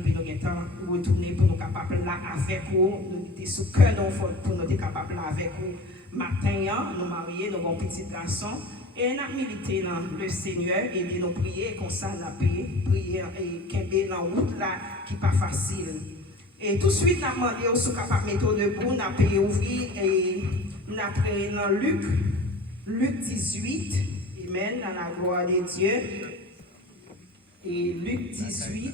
puis nous avons retourner pour nous capables là avec vous, nous sommes sous cœur pour nous être capables là avec vous. Matin, nous mariés, nous avons un petit garçon, et nous avons milité dans le Seigneur, et nous prier comme ça, nous prier et qu'il dans la route là qui n'est pas facile. Et tout de suite, nous avons demandé aux capables de mettre debout, nous avons ouvert et nous avons pris dans Luc 18, Amen, dans la gloire de Dieu. Et Luc 18.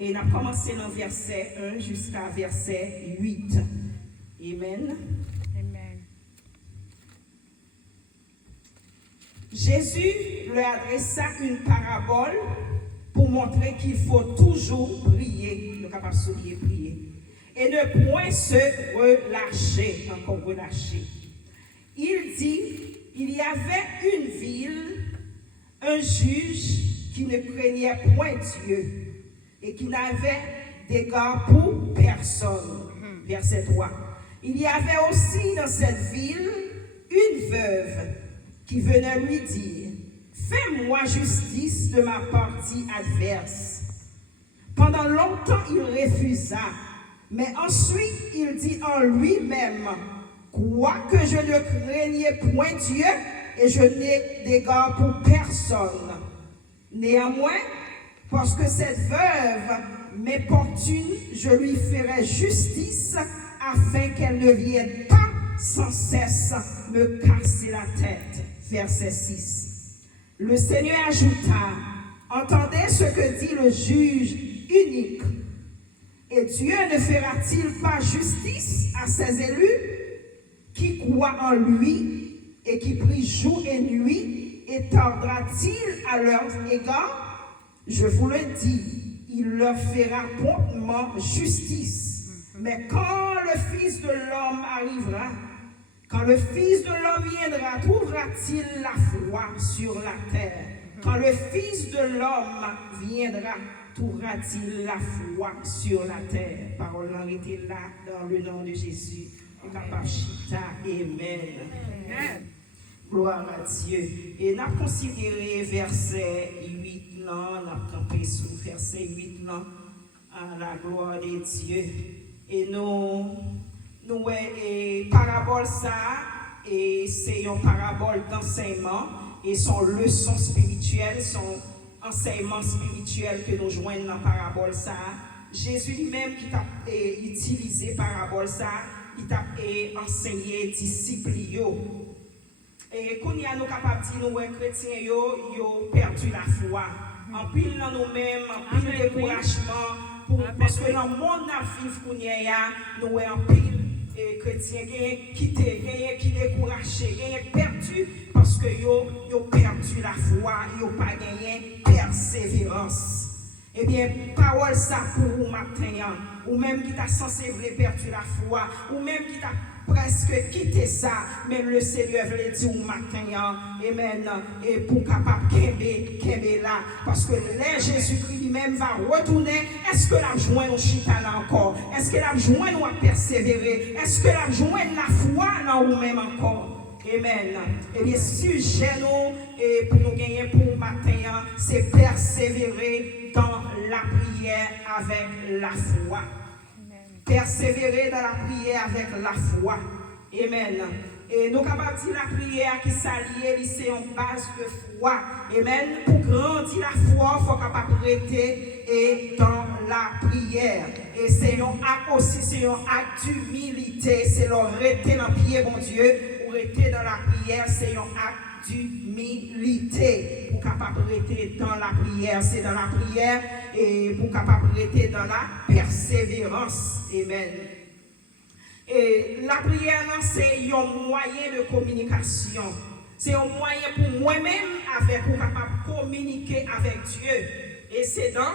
Et on a commencé dans verset 1 jusqu'à verset 8. Amen. Amen. Jésus leur adressa une parabole pour montrer qu'il faut toujours prier, le capable de prier, et ne point se relâcher, encore relâcher. Il dit, il y avait une ville, un juge qui ne craignait point Dieu et qui n'avait d'égard pour personne. Verset 3. Il y avait aussi dans cette ville une veuve qui venait lui dire, fais-moi justice de ma partie adverse. Pendant longtemps, il refusa, mais ensuite il dit en lui-même, quoique je ne craignais point Dieu et je n'ai d'égard pour personne. Néanmoins, parce que cette veuve m'importune, je lui ferai justice afin qu'elle ne vienne pas sans cesse me casser la tête. Verset 6. Le Seigneur ajouta, entendez ce que dit le juge unique. Et Dieu ne fera-t-il pas justice à ses élus qui croient en lui et qui prient jour et nuit, et tardera-t-il à leur égard? Je vous le dis, il leur fera promptement justice. Mais quand le Fils de l'homme arrivera, quand le Fils de l'homme viendra, trouvera-t-il la foi sur la terre? Quand le Fils de l'homme viendra, trouvera-t-il la foi sur la terre? Parole arrêtée là, dans le nom de Jésus. Amen. Gloire à Dieu. Et nous avons considéré verset 8 là, nous avons campé sur verset 8 là, à la gloire de Dieu. Et nous et parabole ça, et c'est une parabole d'enseignement, et son leçon spirituelle, son enseignement spirituel que nous joignons dans la parabole ça. Jésus lui-même qui t'a utilisé parabole ça, il t'a enseigné disciples. Et quand nous sommes capables de dire, nous, chrétiens, ils perdu la foi. En pile dans nous-mêmes, en pile découragement, parce que dans le monde nous vivons, nous en pile chrétiens qui qui découragés, qui perdu, parce que ils ont perdu la foi, ils n'ont pas gagné persévérance. Eh bien, parole ça pour vous matin, ou même qui t'a censé perdre la foi, ou même qui t'a presque quitté ça, même le Seigneur veut dire au matin, amen, et pour capable kembe là, parce que là, Jésus-Christ lui-même va retourner. Est-ce que la joie nous chita là encore? Est-ce que la joie nous a persévéré? Est-ce que la joie la foi dans nous-mêmes encore? Amen. Eh bien, sujet nous, et pour nous gagner pour matin, c'est persévérer dans la prière avec la foi. Persévérer dans la prière avec la foi. Amen. Et nous capables de dire la prière qui s'allie, c'est une base de foi. Amen. Pour grandir la foi, il faut capable de rester et dans la prière. Et c'est un acte aussi, c'est un acte d'humilité. C'est le rester dans le pied, bon Dieu. Pour rester dans la prière, c'est un acte d'humilité. Pour capable de rester dans la prière, c'est dans la prière. Et pour capable de rester dans la persévérance. Amen. Et la prière, c'est un moyen de communication. C'est un moyen pour moi-même pour capable communiquer avec Dieu. Et c'est dans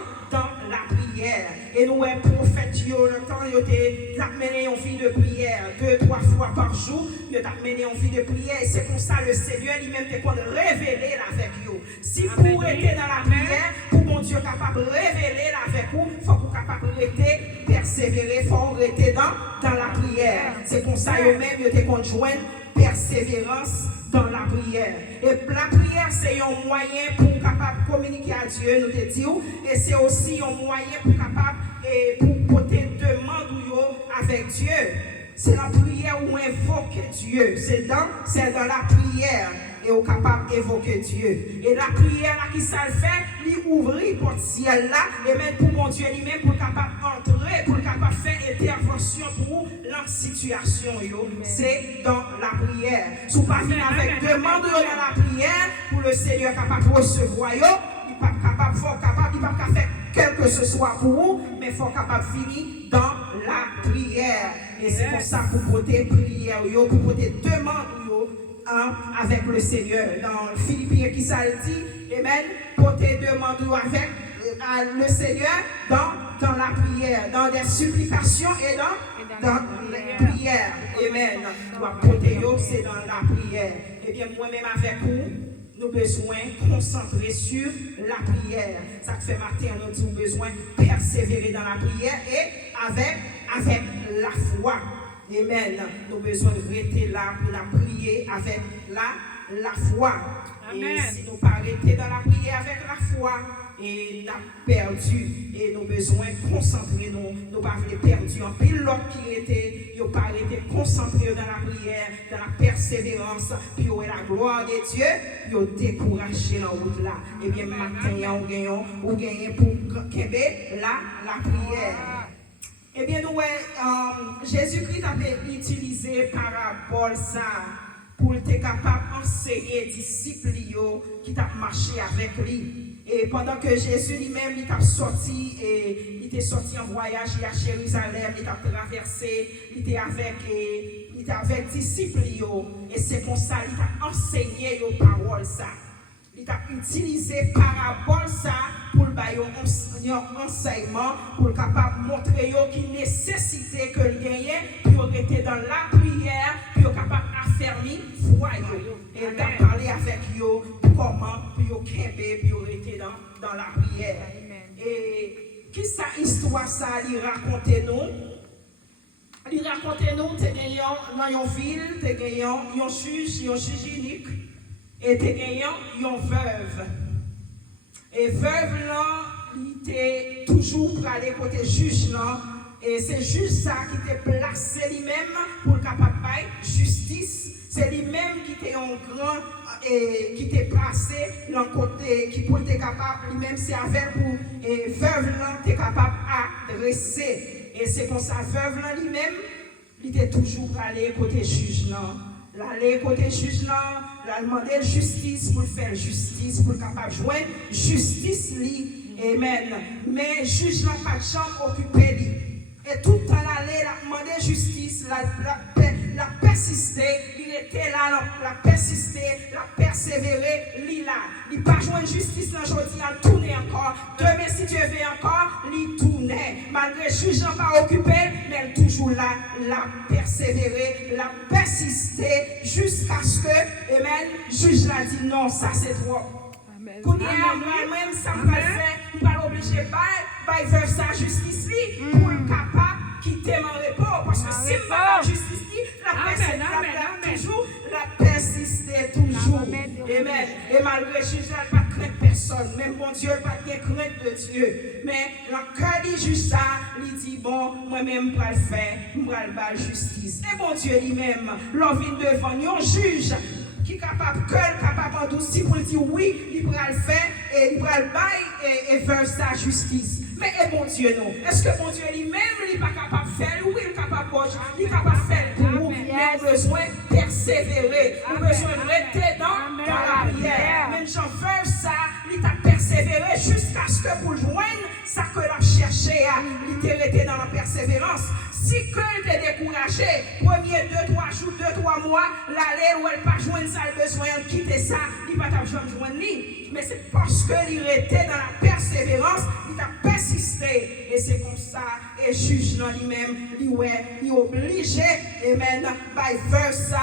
la prière. Et nous, les prophètes, le temps, ils ont amené une vie de prière 2-3 fois par jour. Ils ont amené une vie de prière. Et c'est comme ça le Seigneur lui-même te révéler avec vous. Si vous êtes dans la prière, pour mon Dieu capable de révéler avec vous, il faut que vous capable de rester, persévérer, il faut rester dans la prière. C'est comme ça eux-mêmes, ils ont conjoints persévérance dans la prière. Et la prière, c'est un moyen pour capable communiquer à Dieu, nous te disons, et c'est aussi un moyen pour capable et pour porter demande avec Dieu. C'est la prière où on invoque Dieu. C'est dans la prière et on est capable d'évoquer Dieu. Et la prière là qui ça le fait, il ouvre le ciel là, et même pour mon Dieu lui-même, pour capable entrer, pour capable faire intervention pour la situation. C'est dans la prière. Si vous pas venir avec demande dans la prière, pour le Seigneur capable de recevoir, il n'est pas capable, il n'est pas capable de faire quel que ce soit pour vous, mais il faut capable de finir dans la prière. Et c'est pour ça pour porter prière, pour porter demande avec le Seigneur. Dans Philippiens qui ça dit, amen, porter demande avec le Seigneur dans la prière, dans des supplications et dans les prières. Amen. Porter c'est dans la prière. Et bien moi-même avec vous, nous avons besoin de concentrer sur la prière. Ça fait matin, nous avons besoin de persévérer dans la prière et avec la foi. Amen. Nous avons besoin de rester là pour la prier avec la foi. Amen. Et si nous ne pas rester dans la prière avec la foi, et nous avons perdu. Et nous avons besoin de concentrer. Nous n'avons pas perdu en pile l'autre qui était. Nous n'avons pas été concentrés dans la prière, dans la persévérance. Puis où est la gloire de Dieu. Nous avons découragé dans la route là. Et bien maintenant, nous gagnons pour Québec la prière. Eh bien, nous, Jésus-Christ avait utilisé parabole ça pour être capable d'enseigner les disciples qui ont marché avec lui. Et pendant que Jésus lui-même il était sorti en voyage à Jérusalem, il a traversé, il était avec les disciples. Et c'est pour ça qu'il a enseigné les paroles ça. Il a utilisé parabole ça pour le un enseignement, pour capable montrer qui nécessité que le gagnait, pour être dans la prière, pour capable affermir foi. Et il a parlé avec eux comment pour être dans la prière. Et qui sa histoire ça il raconte nous? Il raconte nous, tu dans une ville, tu un juge unique. Et tu as une veuve. Et veuve là, il était toujours pour aller côté juge là. Et c'est juste ça qui était placé lui-même pour capable de justice. C'est lui-même qui était un grand et qui était placé dans côté qui pour être capable lui-même c'est avec pour et veuve là était capable d'adresser. Et c'est pour ça veuve là lui-même, il était toujours pour aller côté juge là. L'aller côté juge là, la demander justice pour faire justice, pour capable joindre justice li. Amen. Mais juge n'a pas de chambre occupée li. Et tout le temps l'aller, la demander justice, la persister, il était là, la persister, la persévérer, li là. Il pas joindre justice dans aujourd'hui, il tourner encore. Demain si Dieu veut encore, il tourner. Malgré le juge n'a pas occupé, mais elle toujours là, la persévérer, la persister jusqu'à ce que, amen, juge l'a dit non, ça c'est trop. Pour moi-même, ça me va faire, je ne vais pas obliger de faire sa justice pour le capable quitter mon repos. Parce que si je ne fais pas justice, la persister toujours. Amen. Et malgré Jésus, elle n'a pas crainte personne. Même mon Dieu, elle n'a pas crainte de Dieu. Mais le cœur dit juste ça, il dit bon, moi-même, je vais le faire, je vais le faire justice. Et mon Dieu lui-même, l'on vient devant un juge qui est capable, capable d'endoucir pour dire oui, il pourra le faire et il pourra le bailler et faire sa justice. Mais et mon Dieu, non. Est-ce que mon Dieu lui-même, il n'est pas capable de faire? Oui, il est capable de faire pour nous. Mais on a besoin de persévérer. On a besoin de rester dans la prière. Même Jean veut ça, il a persévéré jusqu'à ce que pour joindre ça que l'a cherché à l'itérité dans la persévérance. Si que tu es découragé, premier 2-3 jours, 2-3 mois, l'aller où elle pas joindre ça, elle besoin de quitter ça, il va pas joindre ni. Mais c'est parce qu'il était dans la persévérance, il a persisté. Et c'est comme ça, et juge dans lui-même, il est obligé, et maintenant, faire ça,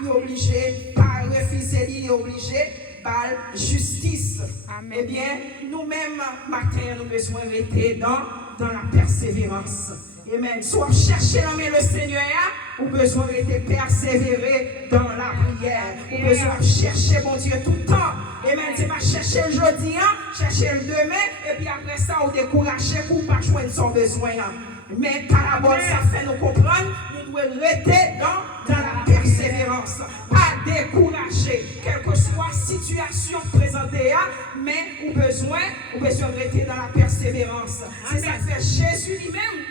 il est obligé, par refuser, il est obligé, par justice. Amen. Eh bien, nous-mêmes, matin, nous avons besoin de rester dans la persévérance. Amen. Soit chercher dans le Seigneur, ou besoin de persévérer dans la prière. Ou besoin de chercher, mon Dieu, tout le temps. Amen. Tu vas chercher le jeudi, chercher le demain, et puis après ça, on décourager pour ne pas joindre son besoin. Mais parabole, ça fait nous comprendre, nous devons rester dans la persévérance. Pas décourager, quelle que soit la situation présentée, mais au besoin de rester dans la persévérance. C'est ça que fait Jésus lui-même.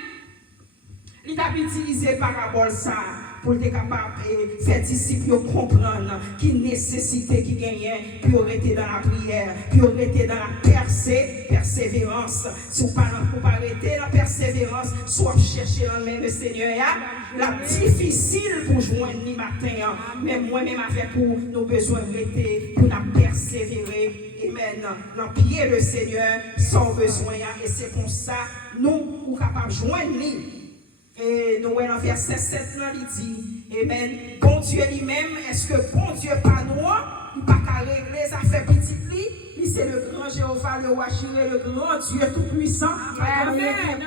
Il a utilisé parabole ça pour être capable de faire disciples comprendre qui nécessité qui gagne pour rester dans la prière, pour rester dans la persévérance. Si vous ne pas arrêter la persévérance, soit chercher dans le même le Seigneur, la difficile pour joindre le matin, mais moi-même avec vous, nous besoin de rester pour la persévérer. Amen. Dans pied le Seigneur sans besoin, et c'est pour ça nous sommes capables de joindre lui. Et nous voyons verset 7, il dit, Amen. Bon Dieu lui-même, est-ce que bon Dieu pas nous, il n'a pas régler les affaires petites, lui, c'est le grand Jéhovah, le roi Jireh, le grand Dieu tout-puissant,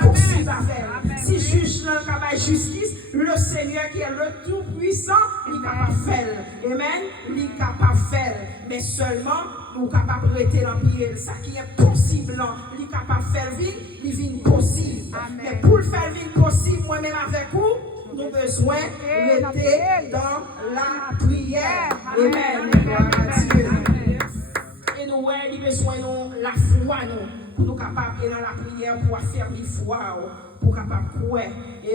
possible à faire. Si juge le travail justice, le Seigneur qui est le tout-puissant, il est capable de faire. Amen. Il est capable de faire. Mais seulement, nous sommes capables de rester dans le pied. Ça qui est possible, il est capable de faire vivre, il vit possible. Mais pour le faire vivre possible, moi-même avec vous, nous avons besoin de rester dans la prière. Amen. Gloire à Dieu. Et nous avons besoin de la foi, pour nous capables d'aller dans la prière, pour faire la foi, pour capable de croire.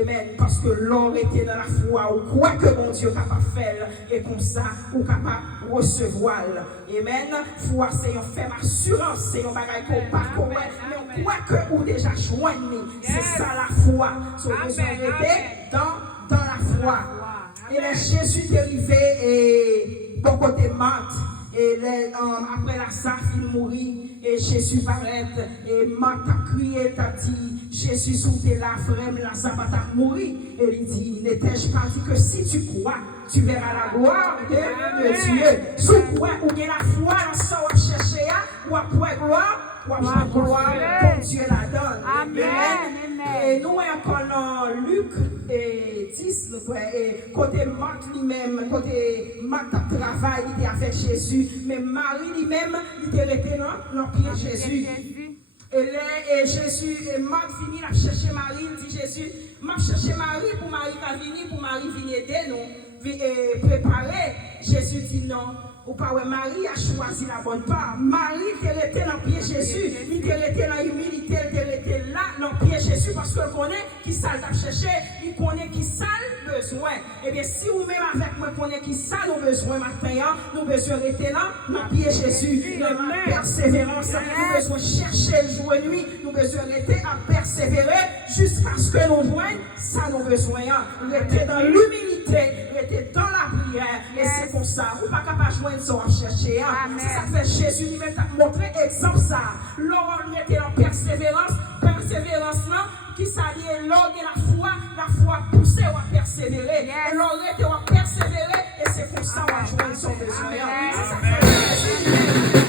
Amen. Parce que l'homme était dans la foi, ou quoi que mon Dieu est capable de faire, et comme ça, ou capable de recevoir. Amen. Foi, c'est une ferme assurance, c'est un bagage qu'on pas connaître, mais quoi que vous déjà joignez, c'est ça la foi. So, vous besoin d'être dans la foi. Et là, Jésus est arrivé et bon côté Marthe. Et après la salle, il mourit. Et Jésus paraît. Et Marthe a crié, t'a dit, Jésus, sous tes là, frère, Lazare va mourir. Et il dit, n'étais-je pas dit que si tu crois, tu verras la gloire de Dieu. Sous quoi, ou bien la foi, on sort chercher, ou après gloire, ou après gloire, comme Dieu la donne. Amen. Et nous, encore dans Luc 10, et côté Marc lui-même, côté Marc travail, il était avec Jésus, mais Marie lui-même, il était resté dans le pied de Jésus. Et Jésus, et Marc finit à chercher Marie, il dit Jésus, m'a cherché Marie pour Marie qui venir, pour Marie venir aider nous, et préparer. Jésus dit non. Ou pas, Marie a choisi la bonne part. Marie était dans le pied de Jésus. Il était dans l'humilité, il était là dans le pied de Jésus parce qu'elle connaît qui ça l'a cherché. Il connaît qui ça le besoin. Eh bien, si vous-même avec moi connaissez qui ça nous besoin maintenant, nous besoin rester là dans le pied de Jésus. Dans la persévérance, nous besoin chercher le jour et nuit. Nous besoin rester à persévérer jusqu'à ce que nous voyions ça nous besoin. Rester dans l'humilité, rester dans la prière. Et c'est comme ça. Vous n'êtes pas capable de joindre ça à chercher. C'est ça que fait Jésus lui-même t'a montré exemple ça. L'or était en persévérance là, qui s'allie l'or et la foi poussée à persévérer. Et l'or était à persévérer et c'est comme ça qu'on va joindre son besoin. C'est ça que fait Jésus lui-même.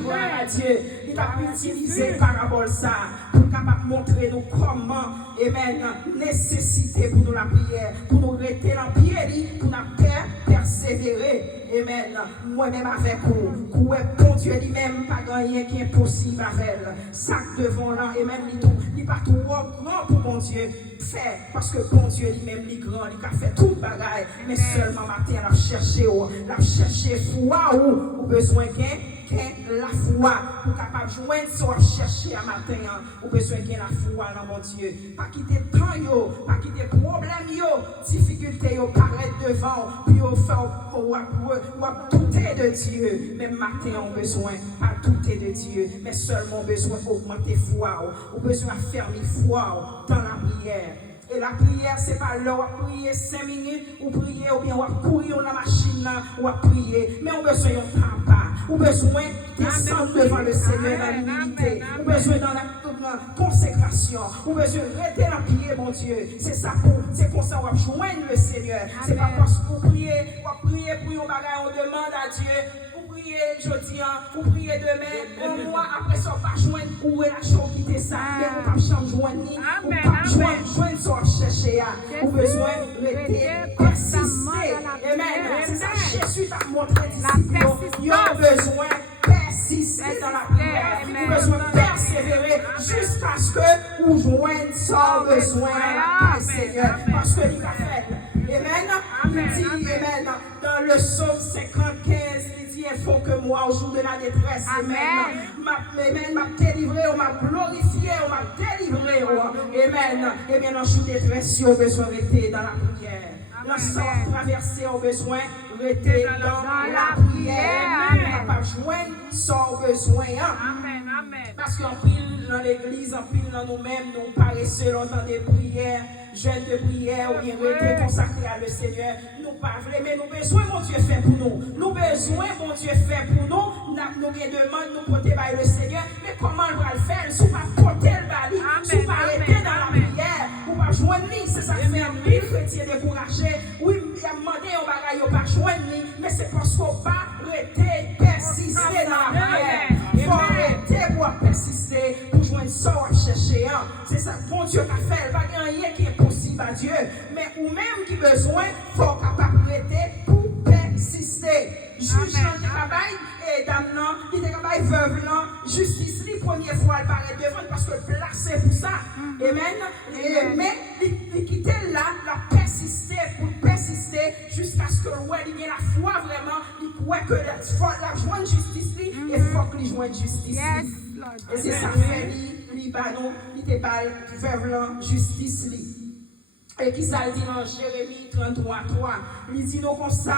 Gloire à Dieu. Il a utilisé parabole ça pour capable montrer nous comment, amen, nécessité pour nous la prière, pour nous rester dans le pied, pour nous persévérer. Amen. Moi-même avec vous, bon Dieu lui-même, pas rien qui est impossible avec elle. Ça devant là, et même il n'est pas trop grand pour mon Dieu faire, parce que bon Dieu lui-même, il est grand, il a fait tout le bagage, mais seulement matin, il a cherché foi ou besoin la foi pour capable joindre soit chercher à matin ou besoin de la foi dans mon Dieu pas quitter temps pas quitter problème difficulté paraître devant puis au faire douter de Dieu mais matin on besoin pas douter de Dieu mais seulement besoin augmenter foi ou besoin faire foi dans la prière. Et la prière, ce n'est pas là où on prier 5 minutes, ou prier, ou bien on courir dans la machine, ou prier. Mais on a besoin d'un papa. On a besoin de descendre devant le Seigneur dans l'humilité. On a besoin dans la consécration. On a besoin de rester dans le pied, mon Dieu. C'est ça, c'est comme ça qu'on va joindre le Seigneur. Ce n'est pas parce qu'on prie pour un bagage, on demande à Dieu. prier jeudi, ou prier demain, un mois après ça, pas joindre ou relâcher quitter ça, mais on pas chambre joindre ni, ou pas joindre ça chercher, ou besoin rester persister. Amen. C'est ça Jésus t'a montré disciples. Il a besoin persister dans la prière. Il a besoin persévérer jusqu'à ce que vous joignez sans besoin par Seigneur. Parce que il a fait. Amen. Il dit, Amen. Dans le psaume 55, il dit, il faut que moi, au jour de la détresse, Amen, m'a délivré, on m'a glorifié, on m'a délivré. Amen. Et bien, dans le jour de détresse, on a besoin de rester dans la prière. Dans sans traverser, on a besoin de rester dans la prière. On n'a pas joindre sans besoin. Parce qu'en pile dans l'église, en pile dans nous-mêmes, nous paresseux longtemps des prières, jeunes de prière, ou bien rester consacrés à le Seigneur. Nous parlons, mais nous besoin, mon Dieu fait pour nous. Nous besoin, mon Dieu fait pour nous. Nous demandons, nous porter par le Seigneur. Mais comment on va le faire? Si on va porter le bali, si on va arrêter dans la prière, on va joindre, c'est ça qui fait un pile chrétien découragé. Oui, il a demandé, on va pas joindre, mais c'est parce qu'on va arrêter, persister dans la prière. Il faut arrêter pour persister, pour joindre ça à chercher. C'est ça que bon Dieu a fait. Il n'y a rien qui est possible à Dieu. Mais ou même qui besoin, il faut capable arrêter pour persister. Juge dans le travail, et dame, il était capable veuve, justice, la première fois, elle paraît devant parce que placé pour ça. Amen. Mais il quittait là, la persister, pour persister, jusqu'à ce que il ait la foi vraiment, il croit que la joindre justice, il faut qu'il joigne justice. Et c'est ça fait, Libanon, il était pas veuve, justice. Et qui ça dit dans Jérémie 33, 3. Il dit nous comme ça,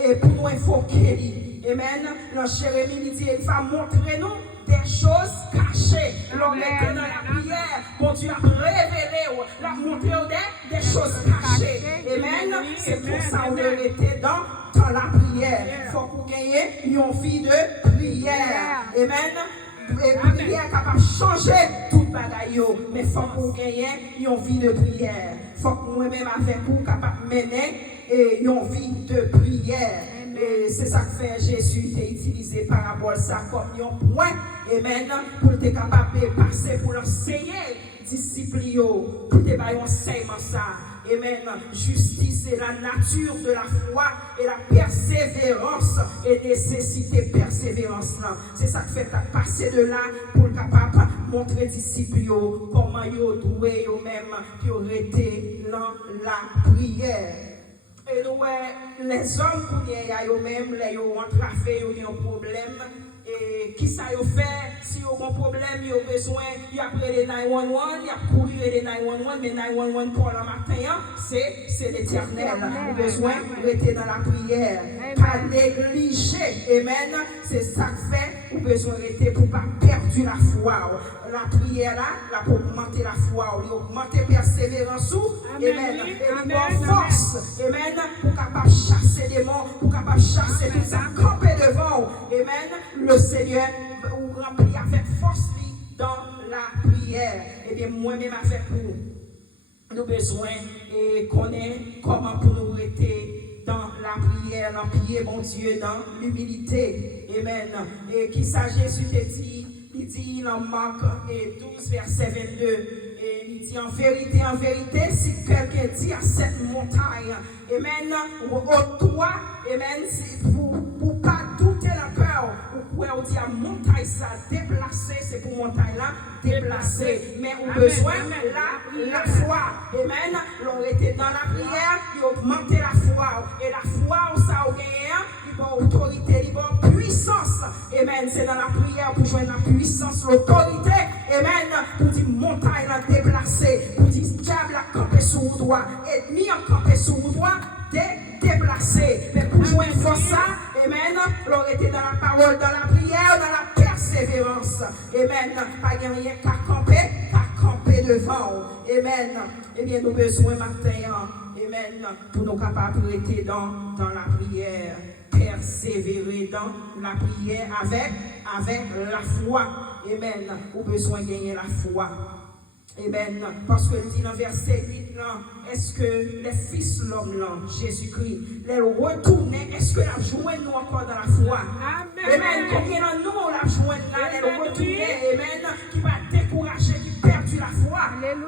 et pour nous invoquer. Amen. Dans Jérémie, il dit, il va montrer nous des choses cachées. L'on est dans la prière. Bon Dieu a révélé, la montré des choses cachées. Amen. C'est pour ça qu'on est été dans la prière. Il faut qu'on gagne une vie de prière. Amen. Et prière est capable de changer tout le bagaille. Mais il faut qu'on gagne une vie de prière. Il faut que nous-mêmes avec vous capable de mener une vie de prière. Et c'est ça que fait Jésus a utilisé parabole ça comme un point. Et maintenant, pour être capable de passer pour l'enseigner, disciples, pour te faire enseignement ça. Et maintenant, justice et la nature de la foi et la persévérance et nécessité persévérance là. C'est ça qui fait passer de là pour le capable montrer disciples comment ils doué eux-mêmes qui auraient été dans la prière. Et nous, les hommes qui ont eux-mêmes, les ont entravé, ils ont un problème. Et qui ça y fait? Si ils ont un problème, ils ont besoin, ils appellent les 911, ils ont couru les 911, mais 911 pour le matin, c'est l'Éternel. Ils ont besoin de rester dans la prière, pas négliger. Amen. C'est ça que fait, ils ont besoin de rester pour ne pas perdre la foi. La prière là, pour augmenter la foi, augmenter la persévérance. Amen. Et force. Amen. Pour capable chasser des démons, pour capable chasser tout ça, camper devant. Amen. Le Seigneur vous remplit avec force dans la prière. Et bien, moi-même avec vous, nous avons besoin de connaître comment pour nous rester dans la prière, dans prier, mon Dieu, dans l'humilité. Amen. Et qui ça, Jésus te dit, il dit dans Marc 12, verset 22, et il dit en vérité, si quelqu'un dit à cette montagne, amen, au toit, amen, pour pas douter la peur, on dit à montagne ça déplacer, c'est pour montagne là déplacer, mais on a besoin la foi, amen. L'on était dans la prière, il augmentait la foi, et la foi, ça a gagné, il a autorité, il a puissance, amen. C'est dans la prière pour joindre la puissance, l'autorité, amen, pour dire montagne là déplacer, pour dire diable a campé sur le doigt, ennemi a campé sur le doigt, déplacer, mais pour joindre force ça, amen, l'on était dans la parole, dans la prière, dans la persévérance. Amen. Pas rien qu'à camper devant. Amen. Eh bien, nous avons besoin matin. Amen. Pour nous capables de rester dans la prière. Persévérer dans la prière avec la foi. Amen. Nous avons besoin de gagner la foi. Amen. Parce que dit dans verset 8, là, est-ce que les fils de l'homme, là, Jésus-Christ, les retourner, est-ce que la joindre nous encore dans la foi? Amen. Combien de nous la joindre là, les retourner, amen, qui va décourager, qui perdu la foi? Amen.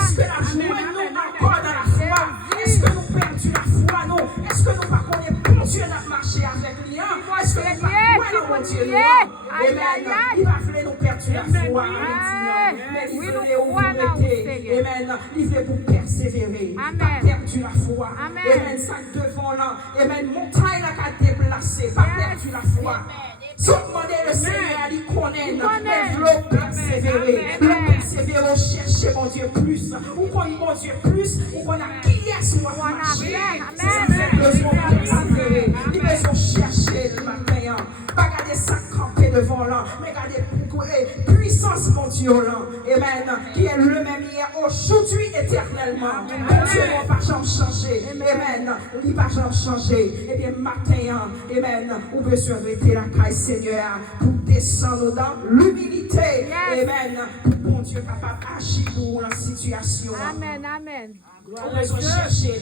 Est-ce que la joindre nous encore dans la foi? Est-ce que nous perdu la foi, nous? Est-ce que nous pas connaître bon Dieu n'a marché avec lui? Est-ce que nous pas connaître bon Dieu? Amen. Il va falloir nous perdre la foi. Mais il voulait où vous mettez. Amen. Il veut vous persévérer. Pas perdu la foi. Amen. Ça devant là. Amen. Montagne là qui a déplacé. Pas perdu la foi. Sauf demander le Seigneur, il connaît. Mais vous persévérer. Vous persévérer, chercher mon Dieu plus. Ou qu'on mon Dieu plus. Ou qu'on a qui est sur moi marcher. C'est ça que j'ai besoin de persévérer. Il besoin chercher le matin. Pas garder ça campé devant là. Mais garder puissance, mon Dieu, là. Amen. Qui est le même hier, aujourd'hui, éternellement. Mon Dieu ne va pas jamais changer. Amen. Il ne va jamais changer. Eh bien, matin, amen. Vous besoin de rester la caille, Seigneur, pour descendre dans l'humilité. Amen. Pour mon Dieu capable d'agir pour la situation. Amen. Amen. Vous besoin de chercher.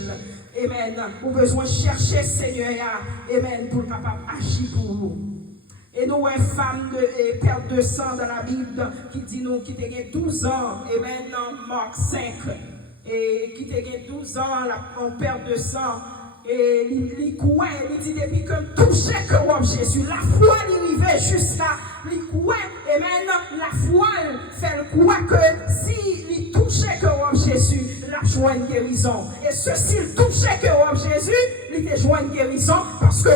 Amen. Vous besoin de chercher, Seigneur. Amen. Pour capable d'agir pour vous. Et nous, une femme de perte de sang dans la Bible qui dit nous qui a 12 ans, et maintenant Marc 5, et qui a 12 ans, on perte de sang, et il couait, il dit depuis que touchait que Jésus, la foi il arrivait jusqu'à, il couait, et maintenant la foi fait le quoi que si il touchait que Jésus, la joie une guérison. Et ceci, il touchait que Jésus, il te joint une guérison parce que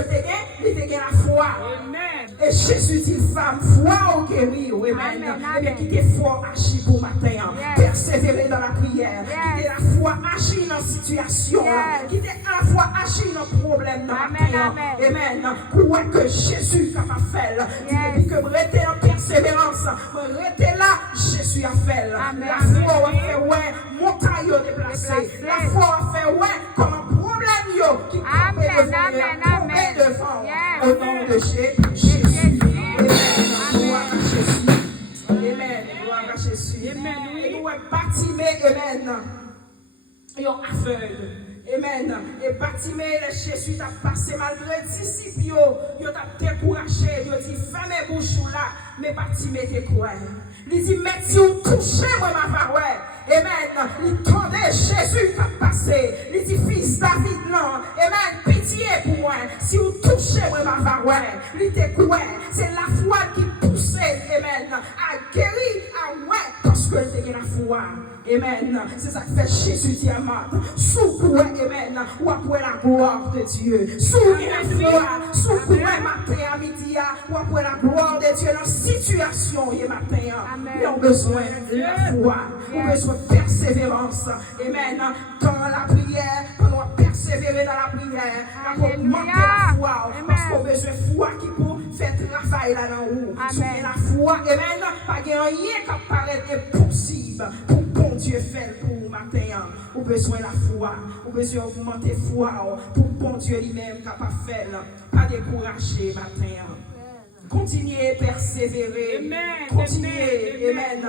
il te gagne la foi. Amen. Et Jésus dit, femme, foi au guéri, amen. Eh bien, qui était fort agir pour matin, persévérer dans la prière, qui était la foi agir dans la situation, qui était à la fois agir dans le problème dans matin, amen. Quoi que Jésus a fait, depuis que rester en persévérance, rester là, Jésus a fait. La foi a fait, ouais, montagne déplacée. La foi a fait, ouais, comme un problème qui tombait devant, au nom de Jésus. Amen. Gloire à Jésus. Amen. Et nous sommes bâtimés, amen. Et on aveugle. Amen. Et bâtimé, Jésus t'a passé malgré les disciples, il t'a découragé, il dit, fermez bouche là, mais bâtimé t'es quoi? Il dit, mais si vous touchez moi ma parole, amen. Il tendait Jésus t'a passé. Il dit, fils David, non, amen. Pitié pour moi. Si vous touchez moi ma parole, il t'est quoi? C'est la foi qui poussait, amen, à guérir, à ouais, parce que c'est la foi. Amen. C'est ça que fait Jésus diamant. Sous quoi, amen, ou après la gloire de Dieu. Sous la foi, sous quoi matin à midi, ou après la gloire de Dieu dans la situation, matin. Ils ont besoin de la foi. Ils ont besoin de persévérance. Amen. Dans la prière, quand on va persévérer dans la prière, on va augmenter la foi. Parce qu'on a besoin de foi qui peut faire travail là dans vous. Amen. La foi, amen, pas de rien qui paraît impossible pour bon Dieu faire pour vous matin. Vous avez besoin de la foi. Vous avez besoin d'augmenter la foi pour bon Dieu lui-même capable de faire. Pas décourager matin. Continuez à persévérer. Amen. Continuez, amen.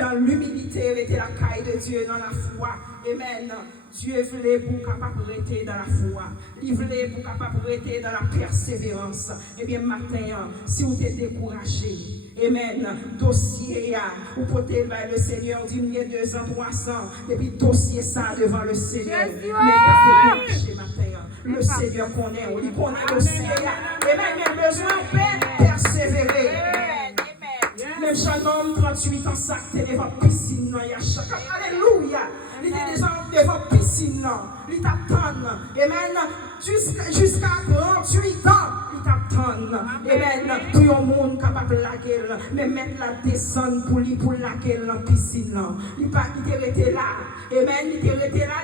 Dans l'humilité, rester la caille de Dieu dans la foi. Amen. Dieu voulait pour capable de rester dans la foi. Il voulait pour capable de rester dans la persévérance. Eh bien, matin, si vous êtes découragé, amen, dossier, vous portez le Seigneur d'une 2 ans, 300, et puis dossier ça devant le Seigneur. Mais pas découragé matin. Le Seigneur connaît, il connaît le Seigneur. Amen, il a besoin de persévérer. Même jeune homme, 38 ans, ça, t'es devant la piscine, il y a chaque. Alléluia. Il était déjà devant la piscine, il t'attend. Amen. Jusqu'à 38 ans, il t'attend. Amen. Tout le monde capable de laquelle, mais mettre la descente pour lui, pour laquelle la piscine. Il pas qui t'est là. Amen. Il t'est là,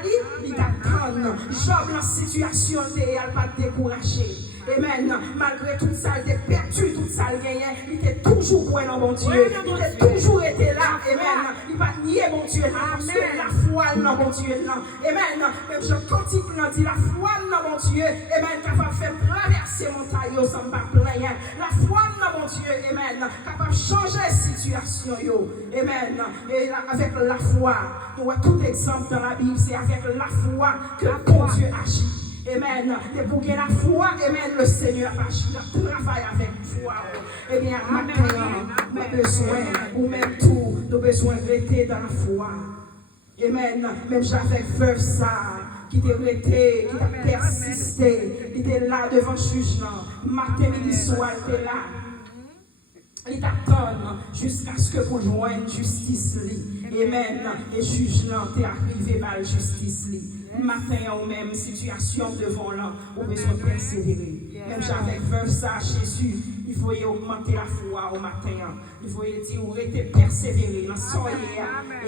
il t'attend. Job, la situation, il n'a pas découragé. Amen. Malgré tout ça, il était perdu, tout ça, il était toujours point dans mon Dieu. Il était toujours été là. Amen. Il va lié, bon Dieu, parce que la foi, non, bon Dieu, non. Amen. Même je cantique, non, dit la foi, non, mon Dieu, amen, capable de faire traverser montagne, sans pas plein. La foi, non, mon Dieu, amen, capable de changer la situation, yo. Amen. Et avec la foi, nous avons tout exemple dans la Bible, c'est avec la foi que bon Dieu agit. Amen. Et pour que la foi, amen, le Seigneur agit, il travaille avec foi. Eh bien, maintenant, nous avons besoin, ou même tout, nous avons besoin de rester dans la foi. Amen. Même avec veuve ça, qui t'a resté, qui t'a persisté, qui était là devant le jugement. Matin, midi, soir, il était là. Il t'attend jusqu'à ce que vous joignez justice. Amen. Et jugement t'est arrivé par la justice. Matin, ou même situation devant là, on a besoin de persévérer. Même avec veuve ça, Jésus, il faut y augmenter la foi au matin. Il faut y dire, vous restez persévéré dans soyez.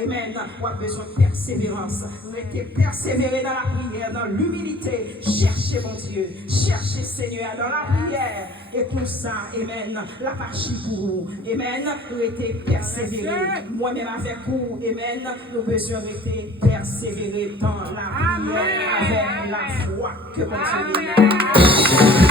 Amen. On a besoin de persévérance. Restez persévéré dans la prière, dans l'humilité. Cherchez mon Dieu. Cherchez Seigneur dans la prière. Et pour ça, amen, la partie pour vous. Amen. Restez persévéré. Moi-même avec vous, amen, nous besoin rester persévéré dans la prière avec la foi que mon Dieu.